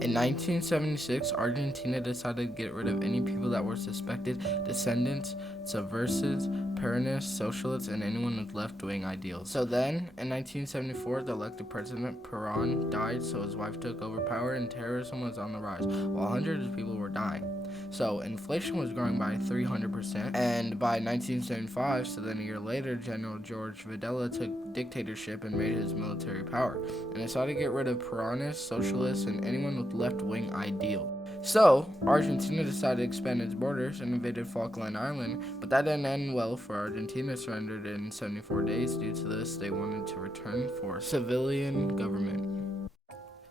In 1976, Argentina decided to get rid of any people that were suspected descendants, subversives, Peronists, socialists, and anyone with left-wing ideals. So then, in 1974, the elected president, Perón, died, so his wife took over power, and terrorism was on the rise, while hundreds of people were dying. So inflation was growing by 300%, and by 1975, so then a year later, General George Videla took dictatorship and made his military power, and decided to get rid of Peronists, socialists, and anyone with left-wing ideals. So, Argentina decided to expand its borders and invaded Falkland Island, but that didn't end well for Argentina. Surrendered in 74 days. Due to this, they wanted to return for civilian government.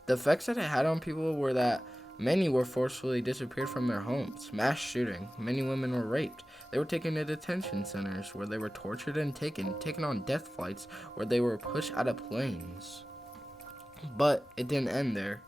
The effects that it had on people were that many were forcefully disappeared from their homes, mass shooting, many women were raped, they were taken to detention centers where they were tortured and taken on death flights where they were pushed out of planes. But it didn't end there.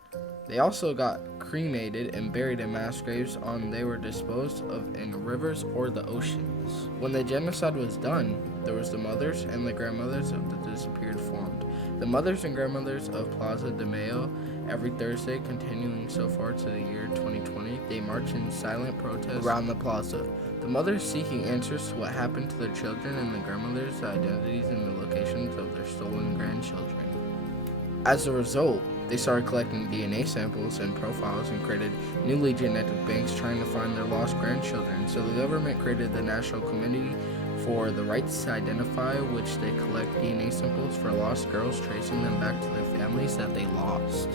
They also got cremated and buried in mass graves they were disposed of in rivers or the oceans. When the genocide was done, there was the mothers and the grandmothers of the disappeared formed. The mothers and grandmothers of Plaza de Mayo, every Thursday, continuing so far to the year 2020, they march in silent protest around the plaza. The mothers seeking answers to what happened to their children, and the grandmothers the identities and the locations of their stolen grandchildren. As a result, they started collecting DNA samples and profiles and created newly genetic banks trying to find their lost grandchildren. So the government created the National Committee for the Rights to Identify, which they collect DNA samples for lost girls, tracing them back to their families that they lost.